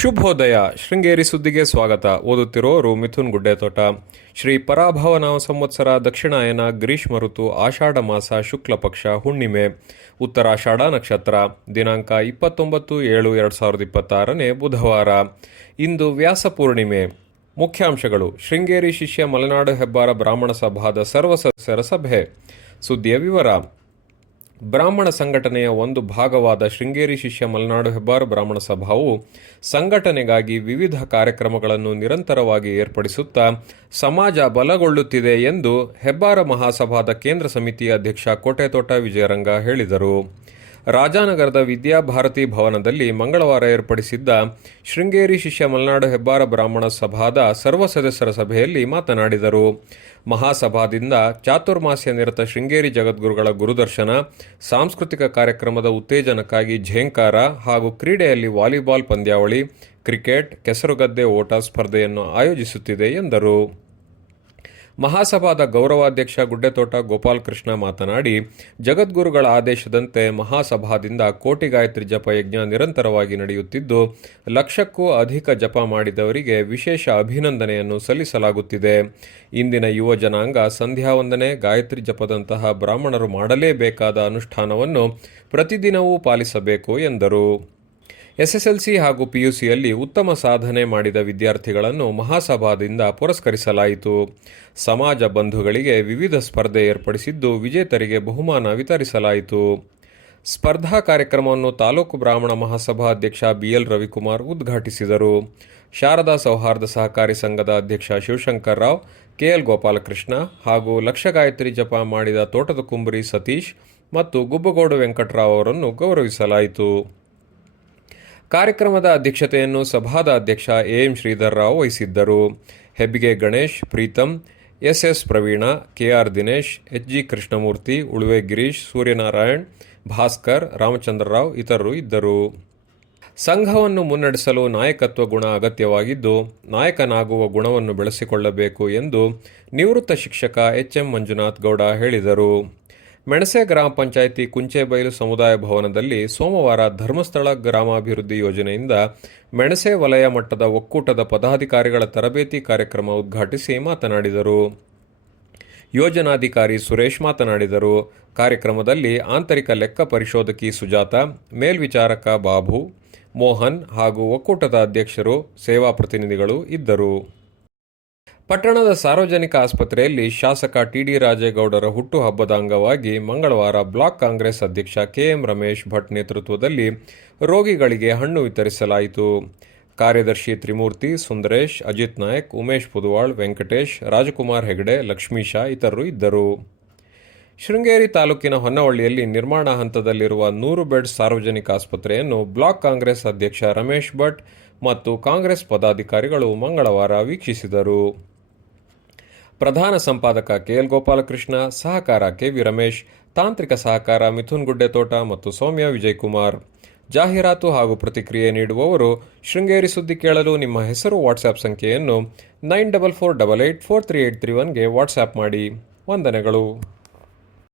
ಶುಭೋದಯ. ಶೃಂಗೇರಿ ಸುದ್ದಿಗೆ ಸ್ವಾಗತ. ಓದುತ್ತಿರೋರು ಮಿಥುನ್ ಗುಡ್ಡೆತೋಟ. ಶ್ರೀ ಪರಾಭವನಾಮ ಸಂವತ್ಸರ ದಕ್ಷಿಣಾಯನ ಗ್ರೀಷ್ಮ ಋತು ಆಷಾಢ ಮಾಸ ಶುಕ್ಲ ಪಕ್ಷ ಹುಣ್ಣಿಮೆ ಉತ್ತರಾಷಾಢ ನಕ್ಷತ್ರ ದಿನಾಂಕ 29/7/2026 ಬುಧವಾರ. ಇಂದು ವ್ಯಾಸ ಪೂರ್ಣಿಮೆ. ಮುಖ್ಯಾಂಶಗಳು: ಶೃಂಗೇರಿ ಶಿಷ್ಯ ಮಲೆನಾಡು ಹೆಬ್ಬಾರ ಬ್ರಾಹ್ಮಣ ಸಭಾದ ಸರ್ವ ಸದಸ್ಯರ ಸಭೆ. ಸುದ್ದಿಯ ವಿವರ. ಬ್ರಾಹ್ಮಣ ಸಂಘಟನೆಯ ಒಂದು ಭಾಗವಾದ ಶೃಂಗೇರಿ ಶಿಷ್ಯ ಮಲೆನಾಡು ಹೆಬ್ಬಾರ ಬ್ರಾಹ್ಮಣ ಸಭಾವು ಸಂಘಟನೆಗಾಗಿ ವಿವಿಧ ಕಾರ್ಯಕ್ರಮಗಳನ್ನು ನಿರಂತರವಾಗಿ ಏರ್ಪಡಿಸುತ್ತಾ ಸಮಾಜ ಬಲಗೊಳ್ಳುತ್ತಿದೆ ಎಂದು ಹೆಬ್ಬಾರ ಮಹಾಸಭಾದ ಕೇಂದ್ರ ಸಮಿತಿಯ ಅಧ್ಯಕ್ಷ ಕೋಟೆತೋಟ ವಿಜಯರಂಗ ಹೇಳಿದರು. ರಾಜಾನಗರದ ವಿದ್ಯಾಭಾರತಿ ಭವನದಲ್ಲಿ ಮಂಗಳವಾರ ಏರ್ಪಡಿಸಿದ್ದ ಶೃಂಗೇರಿ ಶಿಷ್ಯ ಮಲೆನಾಡು ಹೆಬ್ಬಾರ ಬ್ರಾಹ್ಮಣ ಸಭಾದ ಸರ್ವ ಸದಸ್ಯರ ಸಭೆಯಲ್ಲಿ ಮಾತನಾಡಿದರು. ಮಹಾಸಭಾದಿಂದ ಚಾತುರ್ಮಾಸ್ಯ ನಿರತ ಶೃಂಗೇರಿ ಜಗದ್ಗುರುಗಳ ಗುರುದರ್ಶನ, ಸಾಂಸ್ಕೃತಿಕ ಕಾರ್ಯಕ್ರಮದ ಉತ್ತೇಜನಕ್ಕಾಗಿ ಝೇಂಕಾರ ಹಾಗೂ ಕ್ರೀಡೆಯಲ್ಲಿ ವಾಲಿಬಾಲ್ ಪಂದ್ಯಾವಳಿ, ಕ್ರಿಕೆಟ್, ಕೆಸರುಗದ್ದೆ ಓಟ ಸ್ಪರ್ಧೆಯನ್ನು ಆಯೋಜಿಸುತ್ತಿದೆ ಎಂದರು. ಮಹಾಸಭಾದ ಗೌರವಾಧ್ಯಕ್ಷ ಗುಡ್ಡೆತೋಟ ಗೋಪಾಲಕೃಷ್ಣ ಮಾತನಾಡಿ, ಜಗದ್ಗುರುಗಳ ಆದೇಶದಂತೆ ಮಹಾಸಭಾದಿಂದ ಕೋಟಿ ಗಾಯತ್ರಿ ಜಪ ಯಜ್ಞ ನಿರಂತರವಾಗಿ ನಡೆಯುತ್ತಿದ್ದು, ಲಕ್ಷಕ್ಕೂ ಅಧಿಕ ಜಪ ಮಾಡಿದವರಿಗೆ ವಿಶೇಷ ಅಭಿನಂದನೆಯನ್ನು ಸಲ್ಲಿಸಲಾಗುತ್ತಿದೆ. ಇಂದಿನ ಯುವ ಜನಾಂಗ ಸಂಧ್ಯಾವಂದನೆ, ಗಾಯತ್ರಿ ಜಪದಂತಹ ಬ್ರಾಹ್ಮಣರು ಮಾಡಲೇಬೇಕಾದ ಅನುಷ್ಠಾನವನ್ನು ಪ್ರತಿದಿನವೂ ಪಾಲಿಸಬೇಕು ಎಂದರು. ಎಸ್ಎಸ್ಎಲ್ಸಿ ಹಾಗೂ ಪಿಯುಸಿಯಲ್ಲಿ ಉತ್ತಮ ಸಾಧನೆ ಮಾಡಿದ ವಿದ್ಯಾರ್ಥಿಗಳನ್ನು ಮಹಾಸಭಾದಿಂದ ಪುರಸ್ಕರಿಸಲಾಯಿತು. ಸಮಾಜ ಬಂಧುಗಳಿಗೆ ವಿವಿಧ ಸ್ಪರ್ಧೆ ಏರ್ಪಡಿಸಿದ್ದು, ವಿಜೇತರಿಗೆ ಬಹುಮಾನ ವಿತರಿಸಲಾಯಿತು. ಸ್ಪರ್ಧಾ ಕಾರ್ಯಕ್ರಮವನ್ನು ತಾಲೂಕು ಬ್ರಾಹ್ಮಣ ಮಹಾಸಭಾ ಅಧ್ಯಕ್ಷ ಬಿಎಲ್ ರವಿಕುಮಾರ್ ಉದ್ಘಾಟಿಸಿದರು. ಶಾರದಾ ಸೌಹಾರ್ದ ಸಹಕಾರಿ ಸಂಘದ ಅಧ್ಯಕ್ಷ ಶಿವಶಂಕರ್ ರಾವ್, ಕೆಎಲ್ ಗೋಪಾಲಕೃಷ್ಣ ಹಾಗೂ ಲಕ್ಷ ಗಾಯತ್ರಿ ಜಪ ಮಾಡಿದ ತೋಟದ ಕುಂಬರಿ ಸತೀಶ್ ಮತ್ತು ಗುಬ್ಬಗೋಡು ವೆಂಕಟರಾವ್ ಅವರನ್ನು ಗೌರವಿಸಲಾಯಿತು. ಕಾರ್ಯಕ್ರಮದ ಅಧ್ಯಕ್ಷತೆಯನ್ನು ಸಭಾದ ಅಧ್ಯಕ್ಷ ಎಎಂ ಶ್ರೀಧರ್ ರಾವ್ ವಹಿಸಿದ್ದರು. Hebbige Ganesh, Preetham, SS Praveena, KR Dinesh, HG Krishnamurthy, Uluve Girish, Suryanarayan, Bhaskar, Ramachandrarao ಇತರರು ಇದ್ದರು. ಸಂಘವನ್ನು ಮುನ್ನಡೆಸಲು ನಾಯಕತ್ವ ಗುಣ ಅಗತ್ಯವಾಗಿದ್ದು, ನಾಯಕನಾಗುವ ಗುಣವನ್ನು ಬೆಳೆಸಿಕೊಳ್ಳಬೇಕು ಎಂದು ನಿವೃತ್ತ ಶಿಕ್ಷಕ ಎಚ್ಎಂ ಮಂಜುನಾಥ್ ಗೌಡ ಹೇಳಿದರು. ಮೆಣಸೆ ಗ್ರಾಮ ಪಂಚಾಯಿತಿ ಕುಂಚೆಬೈಲು ಸಮುದಾಯ ಭವನದಲ್ಲಿ ಸೋಮವಾರ ಧರ್ಮಸ್ಥಳ ಗ್ರಾಮಾಭಿವೃದ್ಧಿ ಯೋಜನೆಯಿಂದ ಮೆಣಸೆ ವಲಯ ಮಟ್ಟದ ಒಕ್ಕೂಟದ ಪದಾಧಿಕಾರಿಗಳ ತರಬೇತಿ ಕಾರ್ಯಕ್ರಮ ಉದ್ಘಾಟಿಸಿ ಮಾತನಾಡಿದರು. ಯೋಜನಾಧಿಕಾರಿ ಸುರೇಶ್ ಮಾತನಾಡಿದರು. ಕಾರ್ಯಕ್ರಮದಲ್ಲಿ ಆಂತರಿಕ ಲೆಕ್ಕ ಪರಿಶೋಧಕಿ ಸುಜಾತ, ಮೇಲ್ವಿಚಾರಕ ಬಾಬು, ಮೋಹನ್ ಹಾಗೂ ಒಕ್ಕೂಟದ ಅಧ್ಯಕ್ಷರು, ಸೇವಾ ಪ್ರತಿನಿಧಿಗಳು ಇದ್ದರು. ಪಟ್ಟಣದ ಸಾರ್ವಜನಿಕ ಆಸ್ಪತ್ರೆಯಲ್ಲಿ ಶಾಸಕ ಟಿಡಿ ರಾಜೇಗೌಡರ ಹುಟ್ಟುಹಬ್ಬದ ಅಂಗವಾಗಿ ಮಂಗಳವಾರ ಬ್ಲಾಕ್ ಕಾಂಗ್ರೆಸ್ ಅಧ್ಯಕ್ಷ ಕೆಎಂ ರಮೇಶ್ ಭಟ್ ನೇತೃತ್ವದಲ್ಲಿ ರೋಗಿಗಳಿಗೆ ಹಣ್ಣು ವಿತರಿಸಲಾಯಿತು. ಕಾರ್ಯದರ್ಶಿ ತ್ರಿಮೂರ್ತಿ, ಸುಂದರೇಶ್, ಅಜಿತ್ ನಾಯಕ್, ಉಮೇಶ್ ಪುದುವಾಳ್, ವೆಂಕಟೇಶ್, ರಾಜಕುಮಾರ್ ಹೆಗಡೆ, ಲಕ್ಷ್ಮೀಶ ಇತರರು ಇದ್ದರು. ಶೃಂಗೇರಿ ತಾಲೂಕಿನ ಹೊನ್ನವಳ್ಳಿಯಲ್ಲಿ ನಿರ್ಮಾಣ ಹಂತದಲ್ಲಿರುವ 100 ಬೆಡ್ ಸಾರ್ವಜನಿಕ ಆಸ್ಪತ್ರೆಯನ್ನು ಬ್ಲಾಕ್ ಕಾಂಗ್ರೆಸ್ ಅಧ್ಯಕ್ಷ ರಮೇಶ್ ಭಟ್ ಮತ್ತು ಕಾಂಗ್ರೆಸ್ ಪದಾಧಿಕಾರಿಗಳು ಮಂಗಳವಾರ ವೀಕ್ಷಿಸಿದರು. ಪ್ರಧಾನ ಸಂಪಾದಕ ಕೆಎಲ್ ಗೋಪಾಲಕೃಷ್ಣ, ಸಹಕಾರ ಕೆವಿ ರಮೇಶ್, ತಾಂತ್ರಿಕ ಸಹಕಾರ ಮಿಥುನ್ ಗುಡ್ಡೆತೋಟ ಮತ್ತು ಸೌಮ್ಯ ವಿಜಯಕುಮಾರ್. ಜಾಹೀರಾತು ಹಾಗೂ ಪ್ರತಿಕ್ರಿಯೆ ನೀಡುವವರು ಶೃಂಗೇರಿ ಸುದ್ದಿ ಕೇಳಲು ನಿಮ್ಮ ಹೆಸರು ವಾಟ್ಸ್ಆ್ಯಪ್ ಸಂಖ್ಯೆಯನ್ನು 9448843831ಗೆ ವಾಟ್ಸ್ಆ್ಯಪ್ ಮಾಡಿ. ವಂದನೆಗಳು.